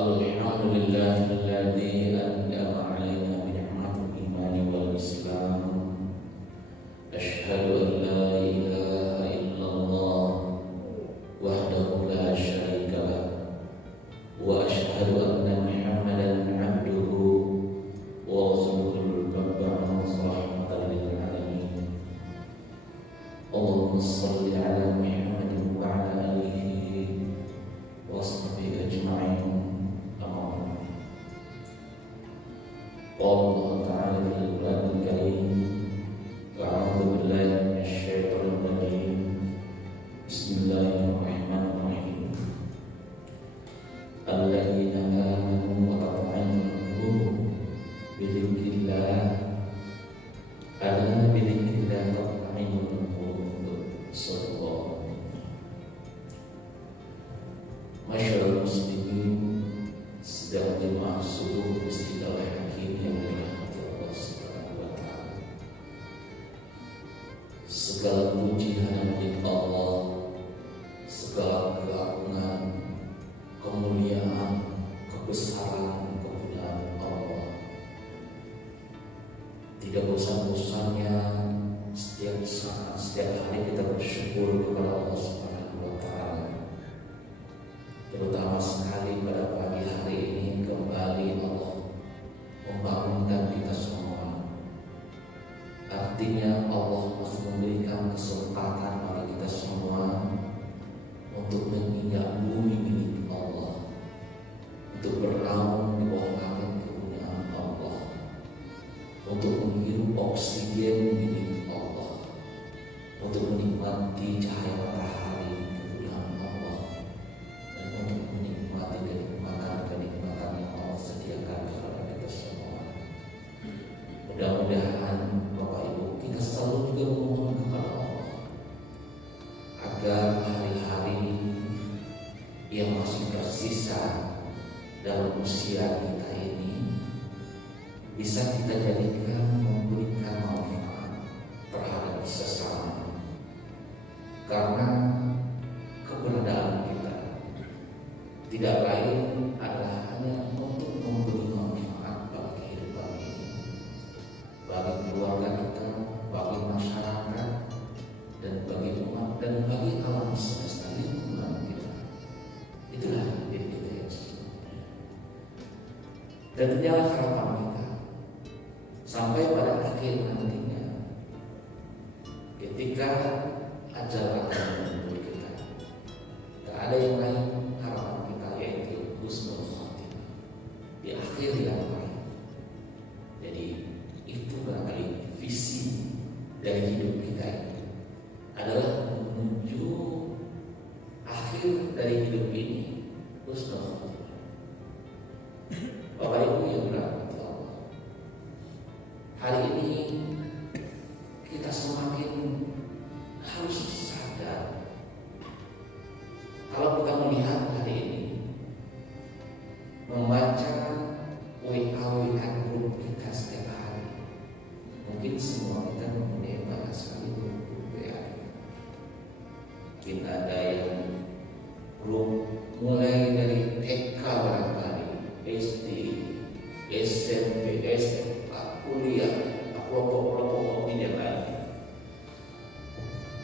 Alhamdulillahilladzi an'ama 'alaina bi ni'matil imani wal islam. Asyhadu an la ilaha illallah wahdahu la syarika lah wa asyhadu anna Muhammadan 'abduhu wa rasuluhul mab'uts rahmatan lil alamin. Allahumma shalli 'ala Muhammadin wa 'ala alihi wa sahbihi ajma'in. Allah Ta'ala fil Qur'anil Karim, a'udzu billahi minasyaitonir rajim. Bismillahirrahmanirrahim. Alladzina amanu wa tatma'innu qulubuhum bi dzikrillah. Ala bi dzikrillah tatma'innul qulub. Sallallahu. Masyaallah muslimin, sedang jemaah subuh istiqamah hakim yang dirahmati Allah Subhanahu wa taala. Segala puji hanya milik Allah, segala keagungan, kemuliaan, kebesaran, kepunyaan Allah. Tidak bosan-bosannya setiap saat, setiap hari kita bersyukur kepada Allah Subhanahu wa taala. Terutama sekali pada pagi hari ini kembali Allah membangunkan kita semua. Artinya Allah masih memberikan kesempatan bagi kita semua untuk menginjak bumi milik Allah, untuk bernaung di bawah langit kepunyaan Allah, untuk menghirup oksigen milik Allah, untuk menikmati cahaya matahari kepunyaan Allah, untuk menikmati kenikmatan-kenikmatan yang Allah sediakan kepada kita semua. Mudah-mudahan Bapak Ibu kita selalu juga memohon kepada Allah agar hari-hari yang masih tersisa dalam usia kita ini bisa kita jadikan memberikan manfaat terhadap sesama, karena keberadaan kita tidak lain adalah hanya untuk memberi manfaat bagi kehidupan ini, bagi keluarga kita, bagi masyarakat, dan bagi umat, dan bagi alam semesta lingkungan kita. Itulah diri kita yang sesungguhnya. Dan inilah harapan kita sampai pada akhir nantinya, ketika ajal akan menjemput kita. Tak ada yang lain harapan kita yaitu husnul khatimah, di akhir yang baik. Jadi itu barangkali visi dari hidup kita ini, adalah menuju akhir dari hidup ini husnul khatimah. Bapak Ibu yang dirahmati Allah, hari ini kita semakin harus sadar. Kalau kita melihat hari ini, membaca WA grup kita setiap hari, mungkin semua kita mempunyai banyak sekali grup WA. Mungkin ada yang grup mulai dari TK barangkali, SD, SMP, SMA, kuliah, kelompok-kelompok yang lain.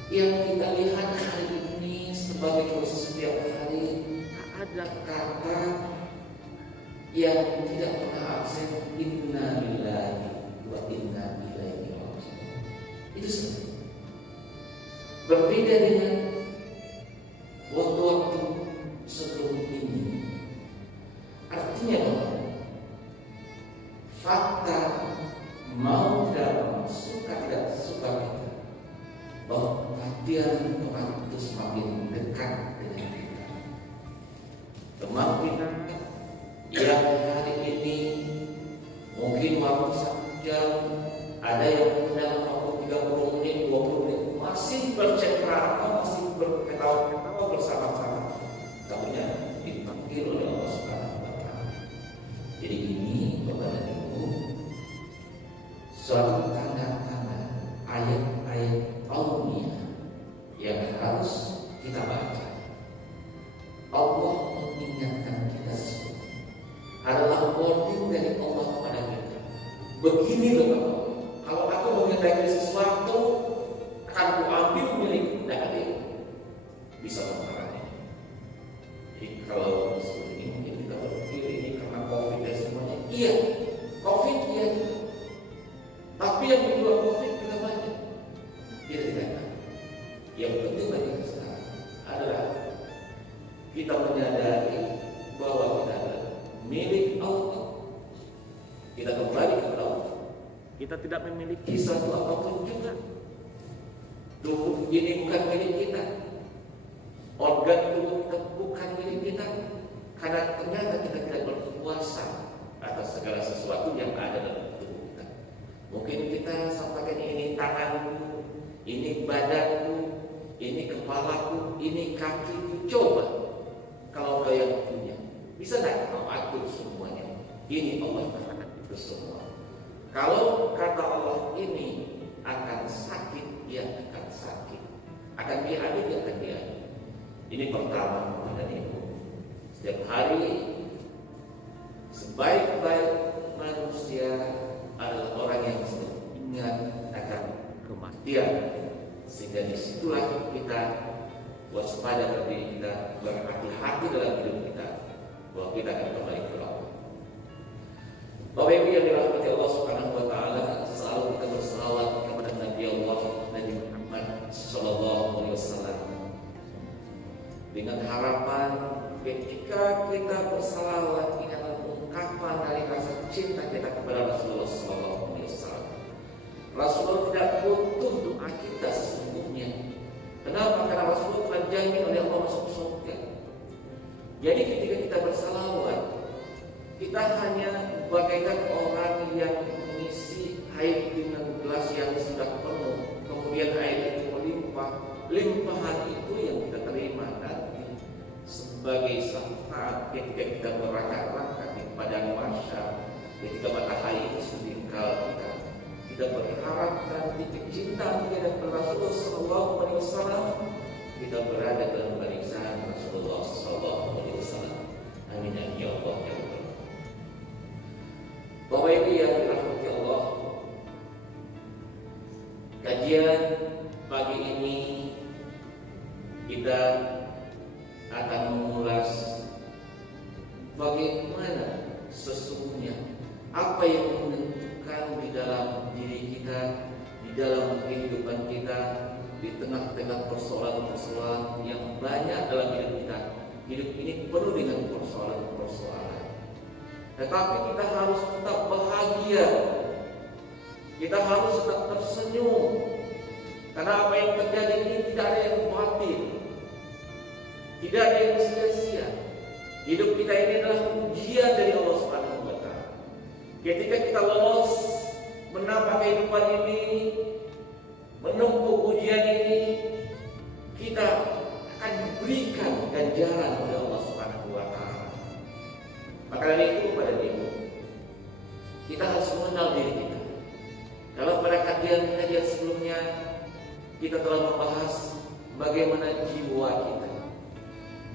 Yang kita lihat hari ini sebagai proses setiap hari, ada kata yang tidak pernah absen, inna lillahi wa inna ilaihi raji'un. Itu saja. Berbeda dengan waktu-waktu sebelum ini. Artinya bahwa fakta mau tidak mau, suka tidak suka kita, bahwa kematian Tuhan itu semakin dekat dengan kita. Teman kita yang hari ini mungkin waktu 1 jam, ada yang dalam waktu 30 menit, 20 menit masih bercengkrama, masih berketawa-ketawa bersama-sama, tapi dipanggil oleh Allah Subhanahu wa taala. Jadi ini Bapak dan Ibu, suatu tanda-tanda ayat-ayat kauniyah yang harus kita baca. Allah mengingatkan kita sesuatu. begini loh Bapak. Kalau aku mengendaki sesuatu akan kuambil milik. Tidak ada yang bisa memarahi. Jadi kalau seperti ini mungkin kita berpikir ini karena COVID dan semuanya. Iya, COVID iya. Tapi yang di luar COVID juga banyak. Kita tidak tahu. Yang penting bagi kita sekarang adalah kita menyadari bahwa kita adalah milik Allah. Kita kembali kepada Allah. Kita tidak memiliki satu apapun juga. Tubuh ini bukan milik kita. Organ tubuh bukan milik kita. Karena ternyata kita tidak berkuasa atas segala sesuatu yang ada dalam tubuh kita. Mungkin kita sampaikan ini tanganku, ini badanku, ini kepalaku, ini kakiku. Coba kalau kau yang punya, bisa tidak kau atur semuanya? Ini Allah katakan itu semua. Kalau kata Allah ini akan sakit, dia akan sakit. Akan diadil, dia akan diadil. Ini pertama dan ibu. Setiap hari sebaik-baik manusia adalah orang yang selalu ingat akan kematian. Sehingga disitulah kita waspada pada diri kita, berhati-hati dalam hidup kita, bahwa kita akan kembali ke Allah. Bapak Ibu yang dirahmati Allah Subhanahu wa taala, selalu kita bersalawat kepada Nabi Allah Nabi Muhammad sallallahu alaihi wasallam. Dengan harapan ketika kita bersalawat ini adalah ungkapan dari rasa cinta kita kepada Rasulullah sallallahu alaihi wasallam. Rasulullah tidak butuh doa kita sesungguhnya. Kenapa? Karena Rasulullah telah jamin oleh Allah masuk surga. Jadi ketika kita bersalawat, kita hanya bagaikan orang yang mengisi air dengan gelas yang sudah penuh, kemudian air itu melimpah. Limpahan itu yang kita terima nanti sebagai syafaat ketika kita merangkak-rangkak di padang mahsyar, ketika matahari itu meninggal kita. Kita berharap nanti kecintaan kita kepada Rasulullah sallallahu alaihi wasallam, kita berada dalam barisan Rasulullah sallallahu alaihi wasallam. Amin ya Allah ya Allah. Bapak Ibu yang dirahmati Allah, kajian pagi ini kita akan mengulas bagaimana sesungguhnya apa yang menentukan di dalam diri kita, di dalam kehidupan kita, di tengah-tengah persoalan-persoalan yang banyak dalam hidup kita. Hidup ini penuh dengan persoalan-persoalan. Tetapi kita harus tetap bahagia. Kita harus tetap tersenyum. Karena apa yang terjadi ini tidak ada yang batil. Tidak ada yang sia-sia. Hidup kita ini adalah ujian dari Allah Subhanahu wa taala. Ketika kita lolos menapaki kehidupan ini, menempuh ujian ini, kita akan diberikan ganjaran oleh Allah Subhanahu wa taala. Maka dari itu pada Ibu, kita harus mengenal diri kita. Kalau pada kajian-kajian sebelumnya kita telah membahas bagaimana jiwa kita,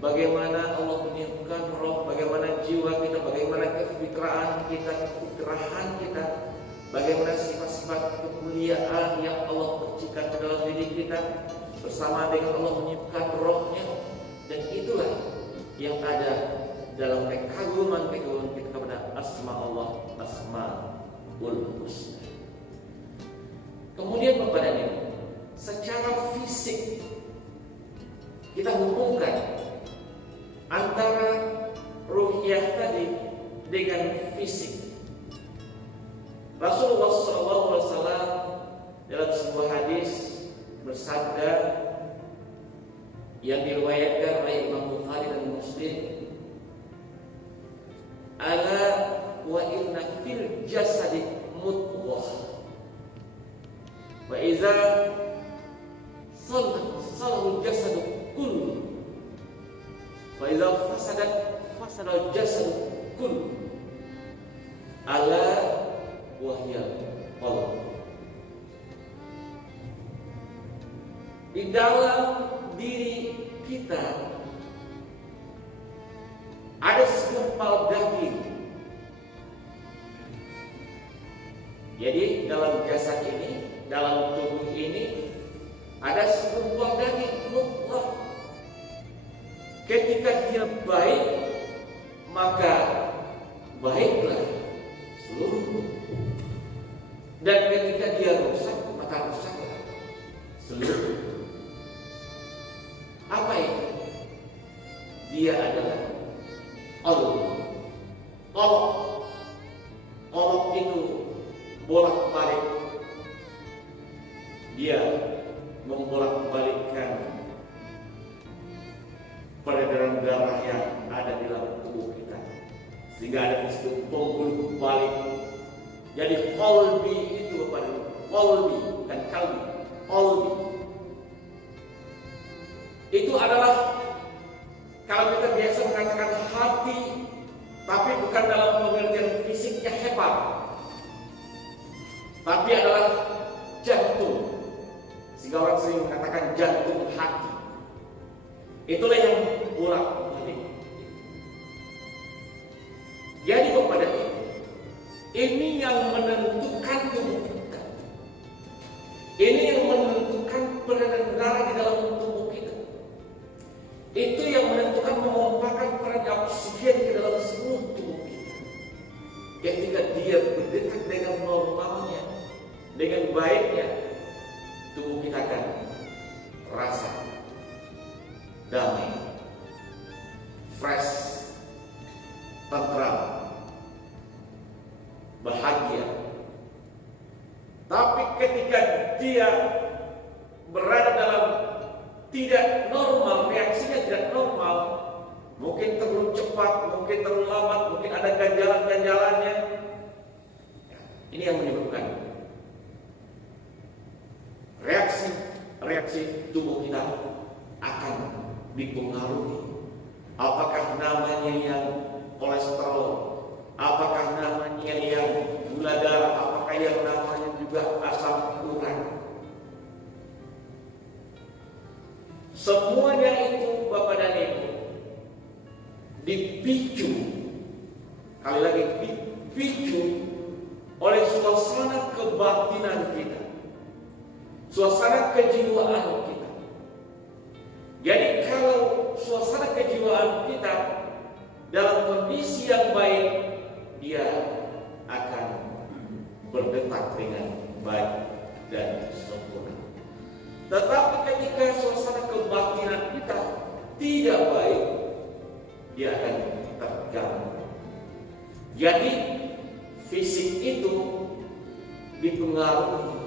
bagaimana Allah meniupkan roh, bagaimana jiwa kita, bagaimana kefikraan kita, kefikrahan kita, bagaimana sifat-sifat kemuliaan yang Allah percikan ke dalam diri kita bersama dengan Allah meniupkan rohnya. Dan itulah yang ada dalam kekaguman kita kepada asma Allah, asmaul husna. Kemudian Bapak dan Ibu, secara fisik kita hubungkan antara ruhiyah tadi dengan fisik. Rasulullah SAW dalam sebuah hadis bersabda yang diriwayatkan oleh Imam Bukhari dan Muslim, ala wa inna fil jasadi mudghah wa iza salahu jasadu kullu wa iza fasada jasadu kullu ala wahyal qalb. Di dalam diri kita ada segumpal daging Jadi dalam jasad ini, dalam tubuh ini ada sebuah daging mutlah. Ketika dia baik, maka baiklah seluruh tubuh. Dan ketika dia rusak, maka rusaklah seluruh tubuh. Apa itu? Dia adalah Allah. Olok itu bolak-balik. Dia membolak-balikkan peredaran darah yang ada di dalam tubuh kita, sehingga ada istilah pembuluh balik. Jadi qalbi itu apa? Qalbi bukan kalbi. Qalbi itu adalah, kalau kita biasa mengatakan hati, tapi bukan dalam pengertian fisiknya hebat, tapi adalah jantung. Sehingga orang sering mengatakan jantung hati. Itulah yang bolak-balik. Jadi kepada ini yang menentukan tubuh kita. Ini yang menentukan peredaran darah di dalam tubuh kita. Itu yang menentukan memompahkan peran oksigen ke dalam seluruh tubuh kita. Ketika dia berdekat dengan normalnya, dengan baiknya, tubuh kita akan terasa damai, fresh, tentram, bahagia. Tapi ketika dia berada dalam tidak normal, reaksinya tidak normal, mungkin terlalu cepat, mungkin terlalu lambat, mungkin ada ganjalan-ganjalannya. Ini yang menyebabkan reaksi tubuh kita akan dipengaruhi. Apakah namanya yang kolesterol, apakah namanya yang gula darah, apakah yang namanya juga asam urat. Semuanya itu Bapak dan Ibu dipicu, kali lagi dipicu oleh suasana kebatinan kita, suasana kejiwaan kita. Jadi kalau suasana kejiwaan kita dalam kondisi yang baik, dia akan berdetak dengan baik dan sempurna. Tetapi ketika suasana kebatinan kita tidak baik, dia akan terganggu. Jadi fisik itu dipengaruhi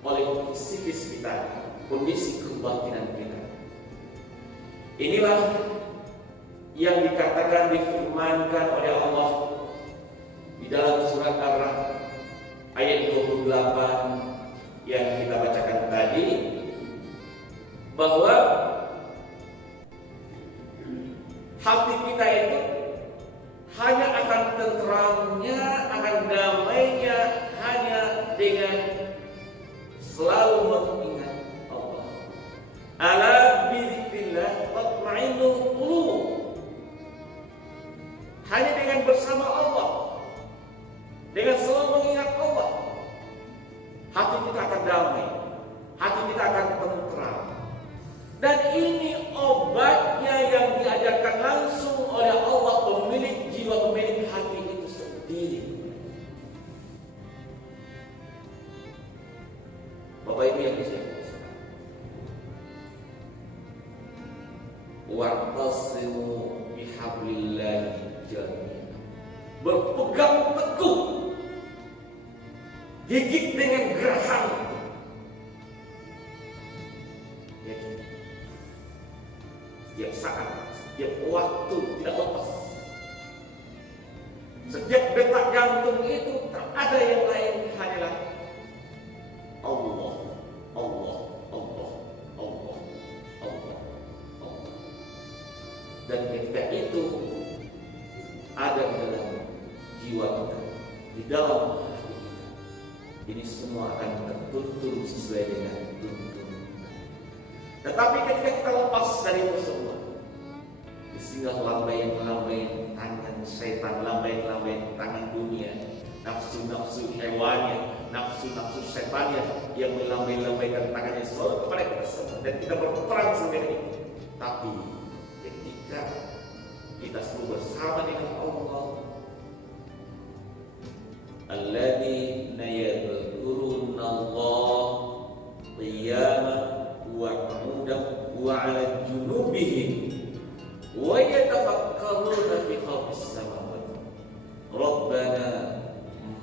oleh psikis kita, kondisi kebatinan kita. Inilah yang dikatakan, difirmankan oleh Allah di dalam surat Ar-Ra'd ayat 28 yang kita bacakan tadi, bahwa hati kita itu hanya akan tenteramnya, akan damainya hanya dengan selalu mengingat Allah. Ala bidzikrillah tatma'innul qulub. Hanya dengan bersama Allah, dengan selalu mengingat Allah, hati kita akan damai, hati kita akan tentram. Dan ini obatnya yang diajarkan langsung oleh Allah, pemilik jiwa, pemilik hati itu sendiri. Bapak Ibu yang bisa wa'tasimu bihablillahi jami'an. Berpegang teguh, gigit dengan gerahan. Setiap saat, setiap waktu tidak lepas. Setiap detak jantung itu tak ada yang lain, hanyalah Allah, Allah, Allah, Allah, Allah, Allah. Dan ketika itu ada di dalam jiwa kita, di dalam hati kita, ini semua akan tertuntun sesuai dengan tuntunan. Tetapi ketika kita lepas dari itu semua, sehingga lambai-lambai tangan setan, lambai-lambai tangan dunia, nafsu-nafsu hewannya, nafsu-nafsu setannya yang melambai-lambaikan tangannya selalu kepada kita semua, dan kita berperang sendiri itu. Tapi ketika kita selalu bersama dengan Allah, alladzina yadhkuruna Allah qiyaman wa qu'udan wa 'ala junubihim wa yatafakkaruna fi khalqis samawati rabbana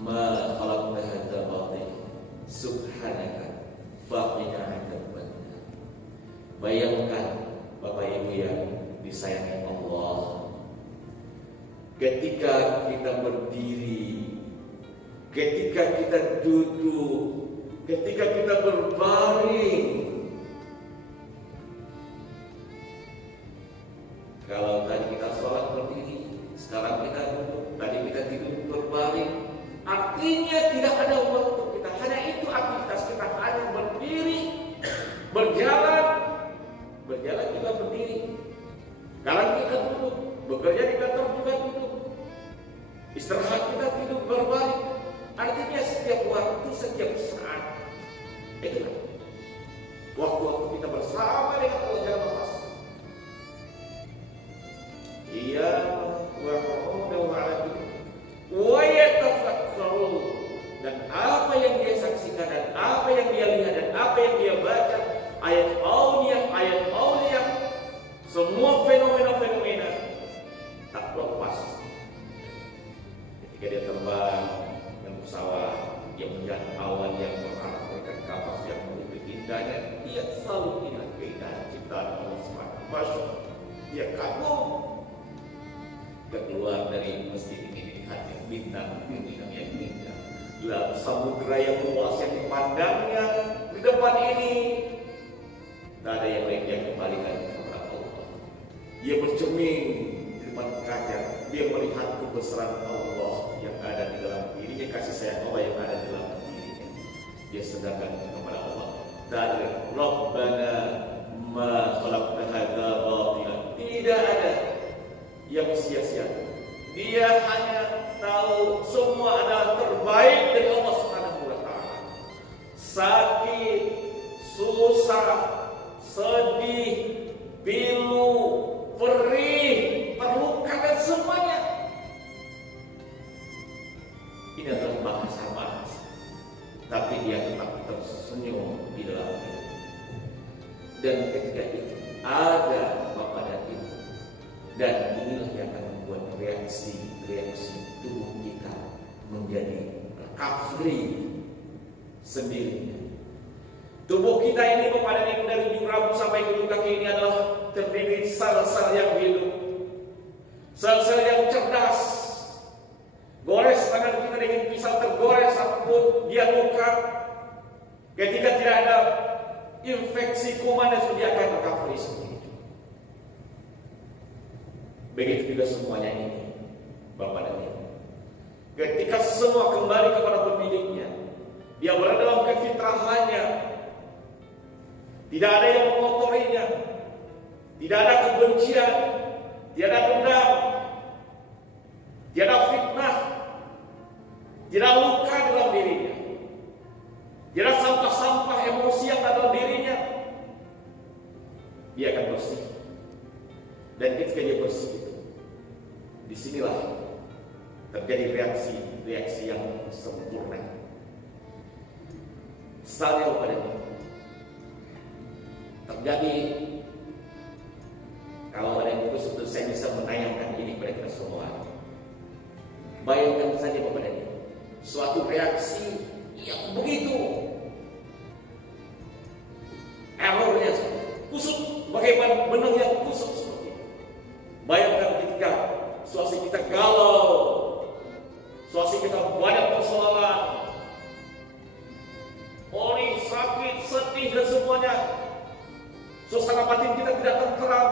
ma khalaqta hadza batila subhanaka faqina 'adzaban nar. Bayangkan Bapak Ibu yang disayangi Allah, ketika kita berdiri, ketika kita duduk, ketika kita berbaring. Kalau tadi kita sholat berdiri, sekarang kita duduk, tadi kita tidur berbaring, artinya tidak ada waktu kita. Hanya itu aktivitas kita, hanya berdiri, berjalan juga berdiri. Sekarang kita duduk, bekerja di kantor juga duduk, istirahat kita tidur berbaring. Artinya setiap waktu, setiap saat, itulah waktu-waktu kita bersama dengan Allah dalam nafas. Iya, wa yatafakkarun, dan apa yang dia saksikan, dan apa yang dia lihat, dan apa yang dia baca, ayat aulia, semua fenomena-fenomena tak lepas. Ketika dia terbang dengan pesawat yang melihat awan yang mengarahkan kapas yang begitu indahnya, dia selalu ingat keindahan ciptaan Allah SWT. Dia kagum. Keluar dari masjid ini lihat bintang yang indah, lalu samudera yang luas yang dipandangnya di depan ini. Tak ada yang lain yang kembalikan kepada Allah. Dia bercermin di depan kaca, dia melihat kebesaran Allah yang ada di dalam dirinya, kasih sayang Allah yang ada di dalam dirinya. Dia sedangkan kepada Allah, dari Rabbana ma khalaqta hadza batila, tidak ada yang sia-sia. Dia hanya tahu semua adalah terbaik dari Allah Subhanahu wa taala. Sakit, susah, sedih, pilu, perih, terluka, dan semuanya ini adalah bahasa-bahasa, tapi dia tetap tersenyum di dalam hidup. Dan ketika itu ada Bapak dan Ibu, dan inilah yang akan membuat reaksi tubuh kita menjadi recovery sendirinya. Tubuh kita ini Bapak dan Ibu, dari ujung rambut sampai ke ujung kaki ini adalah terdiri sel-sel yang hidup, sel-sel yang cerdas. Gores tangan kita dengan pisau, tergores apapun dia luka. Ketika tidak ada infeksi kuman dan dia akan recovery sendiri. Begitu juga semuanya ini Bapak dan Ibu. Ketika semua kembali kepada pemiliknya, dia berada dalam kefitrahannya, tidak ada yang mengotorinya, tidak ada kebencian, tidak ada dendam, tidak ada fitnah, tidak ada luka dalam dirinya, tidak ada sampah-sampah emosi yang ada dalam dirinya. Dia akan bersih. Dan ketika dia bersih itu, disinilah terjadi reaksi yang sempurna. Misalnya pada ini terjadi, kalau ada yang khusus untuk saya bisa menayangkan ini kepada kita semua. Bayangkan saja Bapak dan Ibu, suatu reaksi yang begitu errornya kusut, bagaimana benangnya kusut seperti itu. Bayangkan ketika situasi kita galau, situasi kita banyak persoalan, orang sakit, sedih dan semuanya, suasana batin kita tidak tenteram.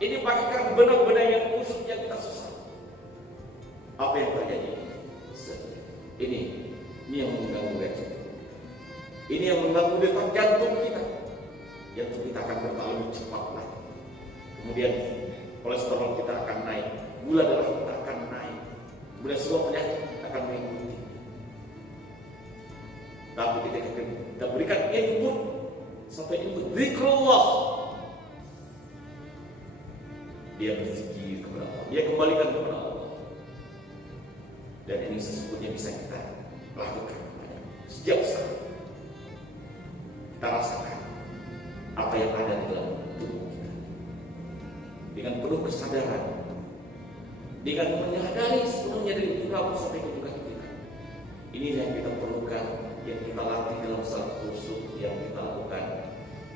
Ini bagaikan benang-benang yang kusut yang kita susah. Apa yang terjadi? Ini yang mengganggu reaksi. Ini yang mengganggu detak jantung kita. Jantung kita akan berdetak lebih cepat lagi. Kemudian kolesterol kita akan naik, gula darah kita akan naik, kemudian semua penyakit akan mengikuti. Tapi ketika kita berikan input, sampai input zikrullah, dia berzikir kepada Allah, dia kembalikan kepada Allah. Dan ini sesungguhnya bisa kita lakukan setiap saat. Kita rasakan apa yang ada di dalam tubuh kita dengan penuh kesadaran, dengan menyadari sepenuhnya dari Rabb sampai ke kaki kita. Ini yang kita perlukan, yang kita latih dalam salat khusyuk yang kita lakukan,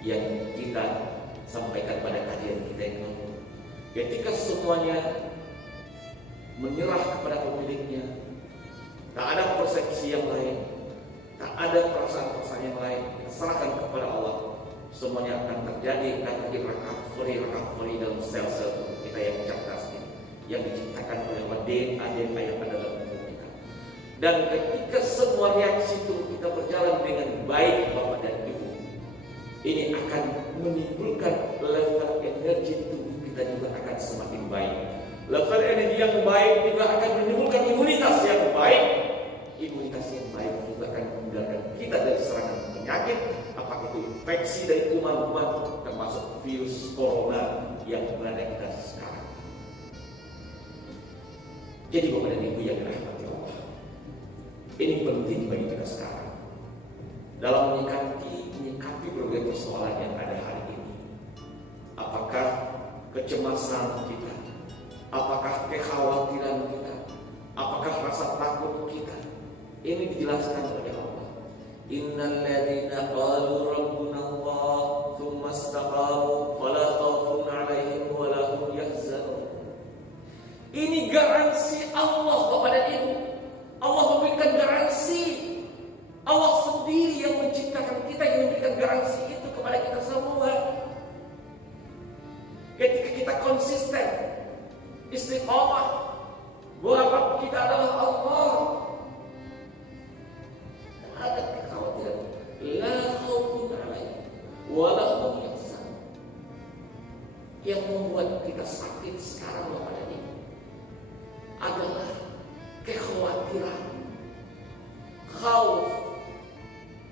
yang kita sampaikan pada kajian kita yang lalu. Ketika semuanya menyerah kepada pemiliknya, tak ada persepsi yang lain, tak ada perasaan-perasaan yang lain, kita serahkan kepada Allah, semuanya akan terjadi. Akan recovery dalam sel-sel tubuh kita yang cerdas ini, yang diciptakan oleh DNA yang ada dalam tubuh kita. Dan ketika semua reaksi tubuh kita berjalan dengan baik, Bapak dan Ibu, ini akan menimbulkan level energi tubuh kita juga akan semakin baik. Level energi yang baik juga akan menimbulkan imunitas yang baik. Imunitas yang baik juga akan menghindarkan kita dari serangan penyakit, apakah itu infeksi dari kuman-kuman, termasuk virus corona yang melanda kita sekarang. Jadi Bapak dan Ibu yang dirahmati Allah, ini penting bagi kita sekarang dalam menyikapi berbagai persoalan yang ada hari ini. Apakah kecemasan kita, apakah kekhawatiran kita, apakah rasa takut kita, ini dijelaskan oleh Allah. Innal ladzina qalu rabbuna Allah tsumma istaqamu fala khaufun 'alaihim wa la hum yahzanun. Ini garansi Allah kepada Ibu. Allah memberikan garansi. Allah sendiri yang menciptakan kita, yang memberikan garansi itu kepada kita semua. Ketika kita konsisten, istiqomah, bahwa Rabb kita adalah Allah, tak ada kekhawatiran. La khaufun 'alaihim wa la hum yahzanun. Yang membuat kita sakit sekarang Bapak dan Ibu adalah kekhawatiran, khauf,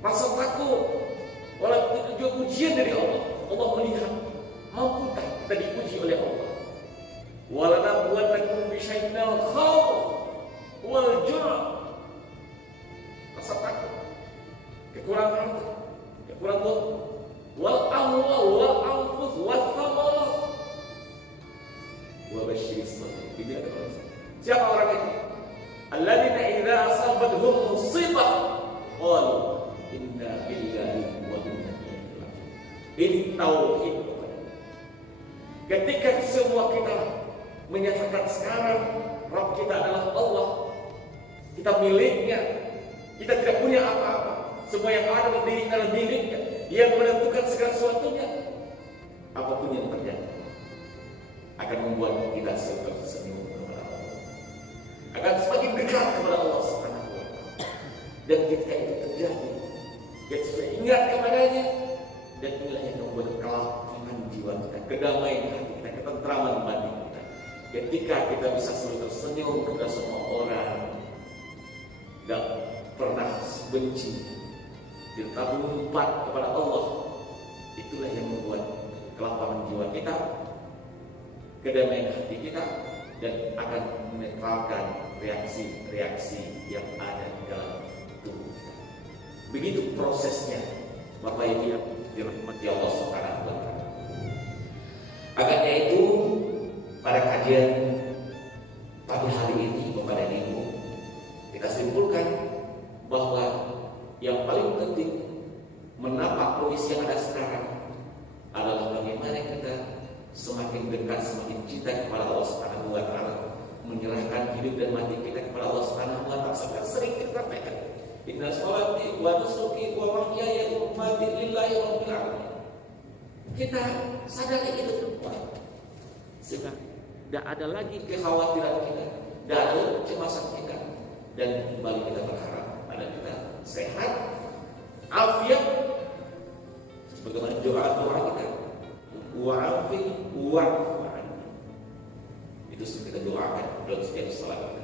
rasa takut. Walaupun itu juga ujian dari Allah. Allah melihat, mampukah kita diuji oleh Allah. Walanabluwannakum bisyai'in minal khauf wal ju', rasa takut, kekurangan harta, kekurangan waktu, wal amwal wal anfus wal thamarat, wa basyiris sabirin. Siapa orang itu? Alladzina idza asabathum musibah qalu inna lillahi wa inna ilaihi raji'un. Ini tauhid. Ketika semua kita menyatakan sekarang Rabb kita adalah Allah, kita miliknya, kita tidak punya apa-apa, semua yang ada adalah miliknya, yang menentukan segala sesuatunya, apapun yang terjadi akan membuat kita tersenyum kepada Allah, akan semakin dekat kepada Allah Subhanahu wa Ta'ala. Dan ketika itu terjadi, kita sudah ingat kepadanya, dan inilah yang membuat kelapangan jiwa kita, kedamaian hati kita, ketentraman batin kita. Ketika kita bisa selalu tersenyum kepada semua orang, tidak pernah benci, tidak mengumpat kepada Allah, itulah yang membuat kelapangan jiwa kita, kedamaian hati kita, dan akan menetralkan reaksi-reaksi yang ada di dalam tubuh kita. Begitu prosesnya, Bapak Ibu yang dirahmati Allah Subhanahu wa Ta'ala. Agaknya itu pada kajian pagi hari ini Bapak dan Ibu, kita simpulkan bahwa yang paling penting menapak kondisi yang ada sekarang adalah bagaimana kita semakin dekat, semakin cinta kepada Allah Subhanahu wa Ta'ala, menyerahkan hidup dan mati kita kepada Allah Subhanahu wa Ta'ala. Sampai sering kita sampaikan, inna sholati wa nusuki wa mahyaya wa mamati lillahi rabbil alamin. Kita sadari itu semua, sehingga tidak ada lagi kekhawatiran kita, tidak ada kecemasan kita, dan kembali kita berharap pada kita sehat, afiat, sebagaimana doa-doa kita, wa'afi wa'fu anni. Itu kita doakan dalam setiap salat.